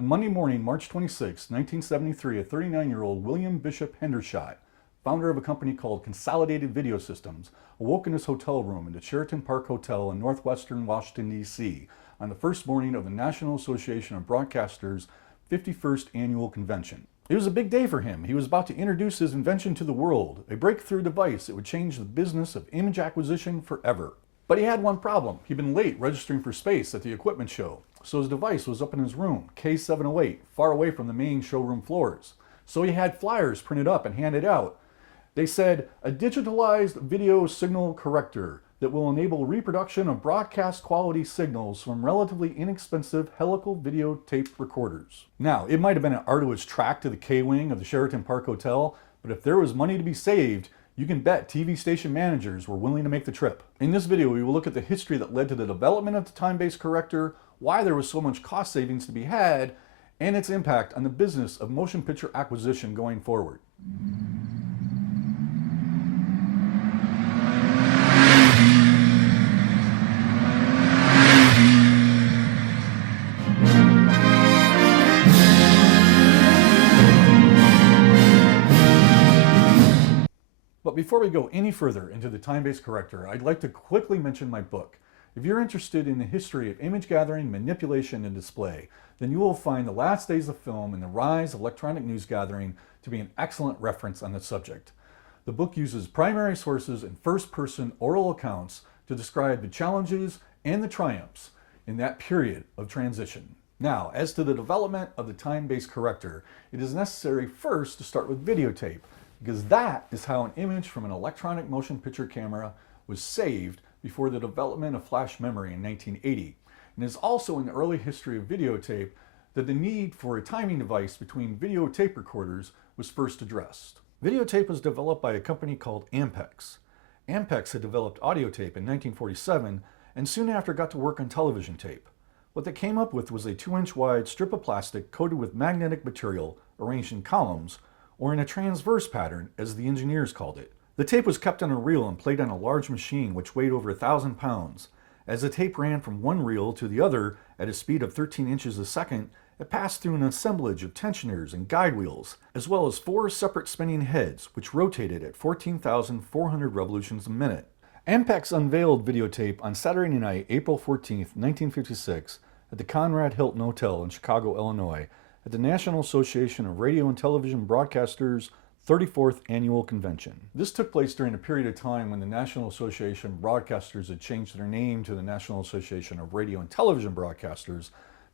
On Monday morning, March 26, 1973, a 39-year-old William Bishop Hendershot, founder of a company called Consolidated Video Systems, awoke in his hotel room in the Sheraton Park Hotel in northwestern Washington, D.C. on the first morning of the National Association of Broadcasters' 51st Annual Convention. It was a big day for him. He was about to introduce his invention to the world, a breakthrough device that would change the business of image acquisition forever. But he had one problem. He'd been late registering for space at the equipment show, so his device was up in his room, K708, far away from the main showroom floors. So he had flyers printed up and handed out. They said, a digitalized video signal corrector that will enable reproduction of broadcast quality signals from relatively inexpensive helical videotape recorders. Now, it might have been an arduous trek to the K-Wing of the Sheraton Park Hotel, but if there was money to be saved, you can bet TV station managers were willing to make the trip. In this video, we will look at the history that led to the development of the time-based corrector, why there was so much cost savings to be had, and its impact on the business of motion picture acquisition going forward. But before we go any further into the time-based corrector, I'd like to quickly mention my book. If you're interested in the history of image gathering, manipulation, and display, then you will find The Last Days of Film and the Rise of Electronic News Gathering to be an excellent reference on the subject. The book uses primary sources and first-person oral accounts to describe the challenges and the triumphs in that period of transition. Now, as to the development of the time-based corrector, it is necessary first to start with videotape, because that is how an image from an electronic motion picture camera was saved before the development of flash memory in 1980. And it is also in the early history of videotape that the need for a timing device between videotape recorders was first addressed. Videotape was developed by a company called Ampex. Ampex had developed audio tape in 1947 and soon after got to work on television tape. What they came up with was a 2-inch wide strip of plastic coated with magnetic material arranged in columns, or in a transverse pattern, as the engineers called it. The tape was kept on a reel and played on a large machine which weighed over 1,000 pounds. As the tape ran from one reel to the other at a speed of 13 inches a second, it passed through an assemblage of tensioners and guide wheels, as well as 4 separate spinning heads, which rotated at 14,400 revolutions a minute. Ampex unveiled videotape on Saturday night, April 14, 1956, at the Conrad Hilton Hotel in Chicago, Illinois, at the National Association of Radio and Television Broadcasters' 34th Annual Convention. This took place during a period of time when the National Association of Broadcasters had changed their name to the National Association of Radio and Television Broadcasters,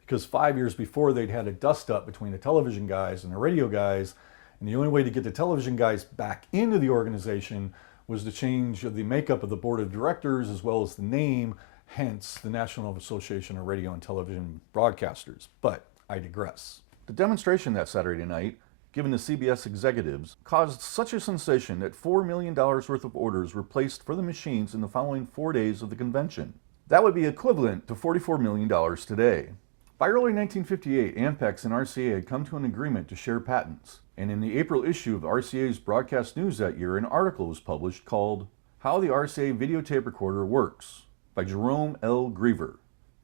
because 5 years before they'd had a dust-up between the television guys and the radio guys, and the only way to get the television guys back into the organization was to change the makeup of the board of directors as well as the name, hence the National Association of Radio and Television Broadcasters. But I digress. The demonstration that Saturday night, given to CBS executives, caused such a sensation that $4 million worth of orders were placed for the machines in the following 4 days of the convention. That would be equivalent to $44 million today. By early 1958, Ampex and RCA had come to an agreement to share patents, and in the April issue of RCA's Broadcast News that year, an article was published called How the RCA Videotape Recorder Works by Jerome L. Griever.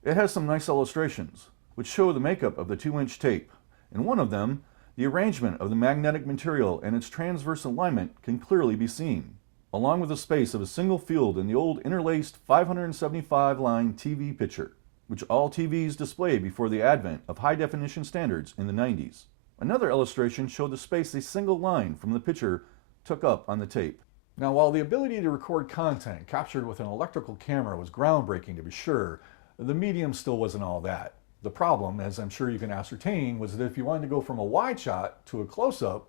It has some nice illustrations, which show the makeup of the 2-inch tape. In one of them, the arrangement of the magnetic material and its transverse alignment can clearly be seen, along with the space of a single field in the old interlaced 575-line TV picture, which all TVs displayed before the advent of high-definition standards in the 90s. Another illustration showed the space a single line from the picture took up on the tape. Now, while the ability to record content captured with an electrical camera was groundbreaking to be sure, the medium still wasn't all that. The problem, as I'm sure you can ascertain, was that if you wanted to go from a wide shot to a close-up,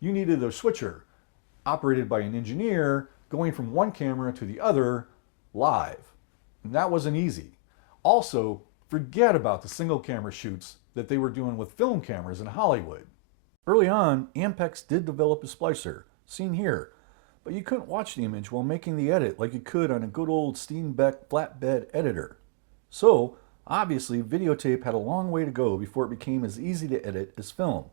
you needed a switcher, operated by an engineer, going from one camera to the other, live. And that wasn't easy. Also, forget about the single camera shoots that they were doing with film cameras in Hollywood. Early on, Ampex did develop a splicer, seen here, but you couldn't watch the image while making the edit like you could on a good old Steenbeck flatbed editor. So, obviously, videotape had a long way to go before it became as easy to edit as film.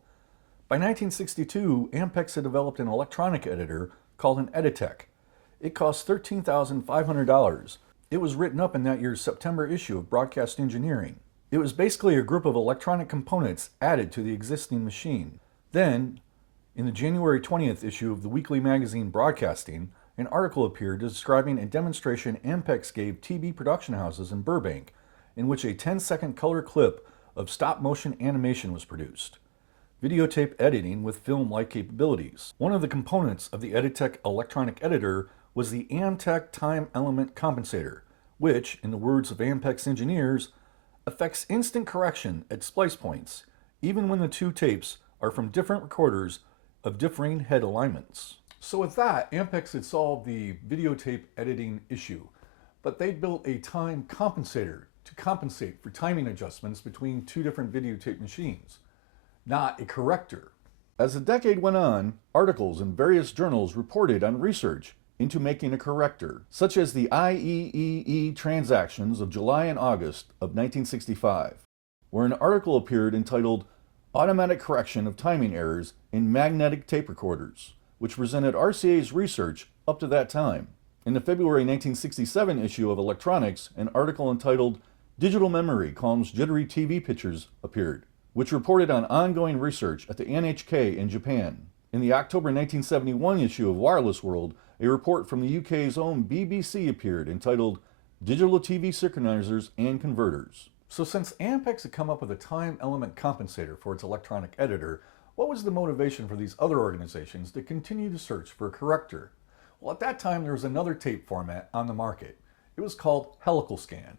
By 1962, Ampex had developed an electronic editor called an Editech. It cost $13,500. It was written up in that year's September issue of Broadcast Engineering. It was basically a group of electronic components added to the existing machine. Then, in the January 20th issue of the weekly magazine Broadcasting, an article appeared describing a demonstration Ampex gave TV production houses in Burbank, in which a 10-second color clip of stop-motion animation was produced. Videotape editing with film-like capabilities. One of the components of the Editech electronic editor was the Amtech Time Element Compensator, which, in the words of Ampex engineers, affects instant correction at splice points, even when the two tapes are from different recorders of differing head alignments. So with that, Ampex had solved the videotape editing issue, but they built a time compensator to compensate for timing adjustments between two different videotape machines, not a corrector. As the decade went on, articles in various journals reported on research into making a corrector, such as the IEEE transactions of July and August of 1965, where an article appeared entitled Automatic Correction of Timing Errors in Magnetic Tape Recorders, which presented RCA's research up to that time. In the February 1967 issue of Electronics, an article entitled Digital Memory Calms Jittery TV Pictures appeared, which reported on ongoing research at the NHK in Japan. In the October 1971 issue of Wireless World, a report from the UK's own BBC appeared entitled Digital TV Synchronizers and Converters. So since Ampex had come up with a time element compensator for its electronic editor, what was the motivation for these other organizations to continue to search for a corrector? Well, at that time there was another tape format on the market. It was called helical scan,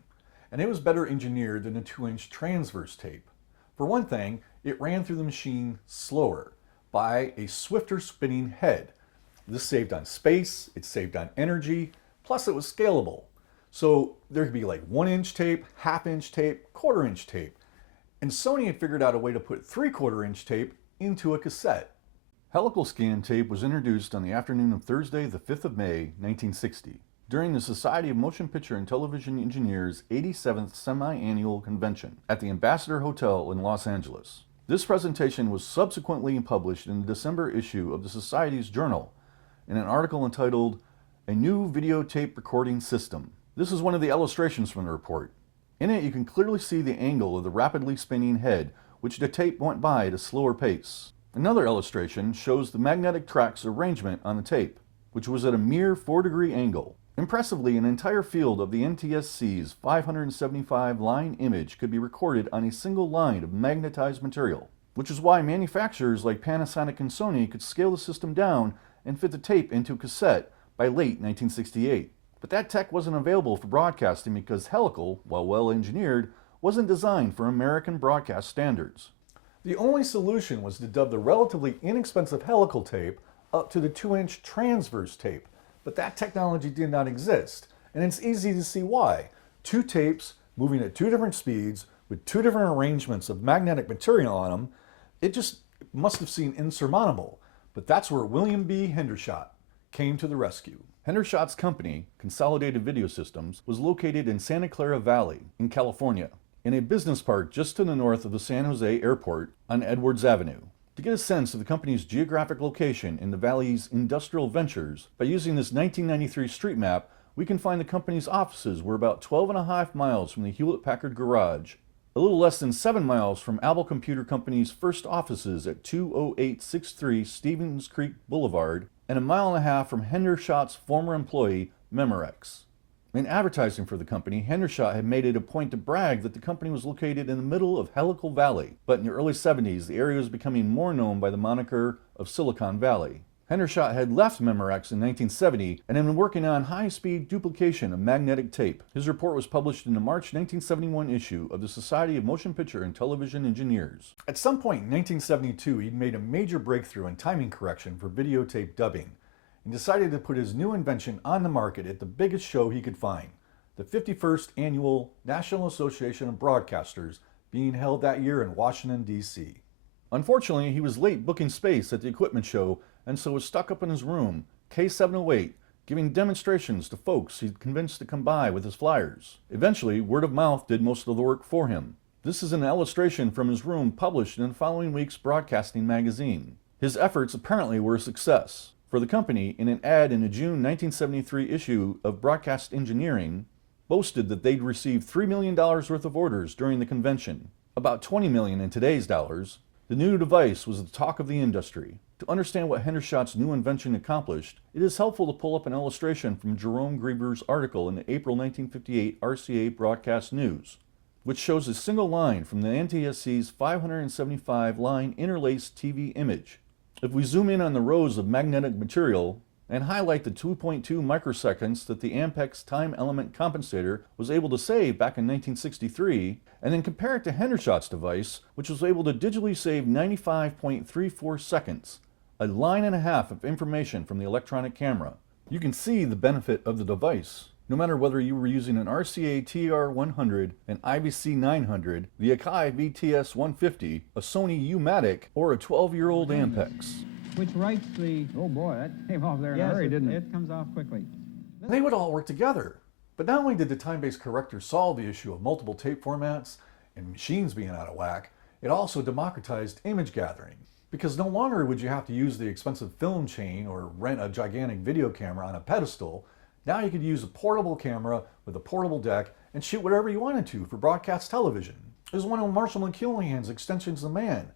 and it was better engineered than the 2-inch transverse tape. For one thing, it ran through the machine slower by a swifter spinning head. This saved on space, it saved on energy, plus it was scalable. So there could be like 1-inch tape, half-inch tape, quarter-inch tape. And Sony had figured out a way to put 3/4-inch tape into a cassette. Helical scan tape was introduced on the afternoon of Thursday, the 5th of May, 1960, during the Society of Motion Picture and Television Engineers' 87th semi-annual convention at the Ambassador Hotel in Los Angeles. This presentation was subsequently published in the December issue of the Society's Journal in an article entitled A New Videotape Recording System. This is one of the illustrations from the report. In it, you can clearly see the angle of the rapidly spinning head, which the tape went by at a slower pace. Another illustration shows the magnetic track's arrangement on the tape, which was at a mere 4-degree angle. Impressively, an entire field of the NTSC's 575 line image could be recorded on a single line of magnetized material, which is why manufacturers like Panasonic and Sony could scale the system down and fit the tape into a cassette by late 1968. But that tech wasn't available for broadcasting because helical, while well engineered, wasn't designed for American broadcast standards. The only solution was to dub the relatively inexpensive helical tape up to the 2-inch transverse tape, but that technology did not exist, and it's easy to see why. Two tapes moving at two different speeds with two different arrangements of magnetic material on them, it just must have seemed insurmountable. But that's where William B. Hendershot came to the rescue. Hendershot's company, Consolidated Video Systems, was located in Santa Clara Valley in California, in a business park just to the north of the San Jose Airport on Edwards Avenue. To get a sense of the company's geographic location in the valley's industrial ventures, by using this 1993 street map, we can find the company's offices were about 12.5 miles from the Hewlett-Packard garage, a little less than 7 miles from Apple Computer Company's first offices at 20863 Stevens Creek Boulevard, and 1.5 miles from Hendershot's former employee, Memorex. In advertising for the company, Hendershot had made it a point to brag that the company was located in the middle of Helical Valley, but in the early 70s, the area was becoming more known by the moniker of Silicon Valley. Hendershot had left Memorex in 1970 and had been working on high-speed duplication of magnetic tape. His report was published in the March 1971 issue of the Society of Motion Picture and Television Engineers. At some point in 1972, he'd made a major breakthrough in timing correction for videotape dubbing, and decided to put his new invention on the market at the biggest show he could find, the 51st Annual National Association of Broadcasters, being held that year in Washington, D.C. Unfortunately, he was late booking space at the equipment show, and so was stuck up in his room, K708, giving demonstrations to folks he'd convinced to come by with his flyers. Eventually, word of mouth did most of the work for him. This is an illustration from his room published in the following week's Broadcasting magazine. His efforts apparently were a success. For the company, in an ad in the June 1973 issue of Broadcast Engineering, boasted that they'd received $3 million worth of orders during the convention, about 20 million in today's dollars. The new device was the talk of the industry. To understand what Hendershot's new invention accomplished, it is helpful to pull up an illustration from Jerome Grieber's article in the April 1958 RCA Broadcast News, which shows a single line from the NTSC's 575-line interlaced TV image. If we zoom in on the rows of magnetic material and highlight the 2.2 microseconds that the Ampex time element compensator was able to save back in 1963, and then compare it to Hendershot's device, which was able to digitally save 95.34 seconds, a line and a half of information from the electronic camera, you can see the benefit of the device. No matter whether you were using an RCA TR100, an IBC 900, the Akai VTS150, a Sony U-Matic, or a 12-year-old Ampex. Which writes the... Oh boy, that came off there in a hurry, didn't it? It comes off quickly. They would all work together. But not only did the time-based corrector solve the issue of multiple tape formats and machines being out of whack, it also democratized image gathering. Because no longer would you have to use the expensive film chain or rent a gigantic video camera on a pedestal. Now you could use a portable camera with a portable deck and shoot whatever you wanted to for broadcast television. It was one of Marshall McLuhan's extensions of man,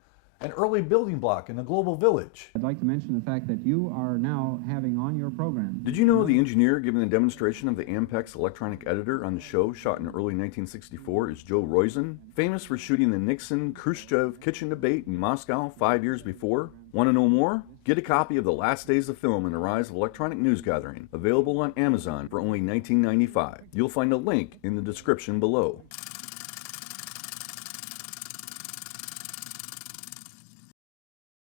an early building block in the global village. I'd like to mention the fact that you are now having on your program. Did you know the engineer giving the demonstration of the Ampex electronic editor on the show shot in early 1964 is Joe Roizen, famous for shooting the Nixon-Khrushchev kitchen debate in Moscow 5 years before? Want to know more? Get a copy of The Last Days of Film and the Rise of Electronic News Gathering, available on Amazon for only $19.95. You'll find a link in the description below.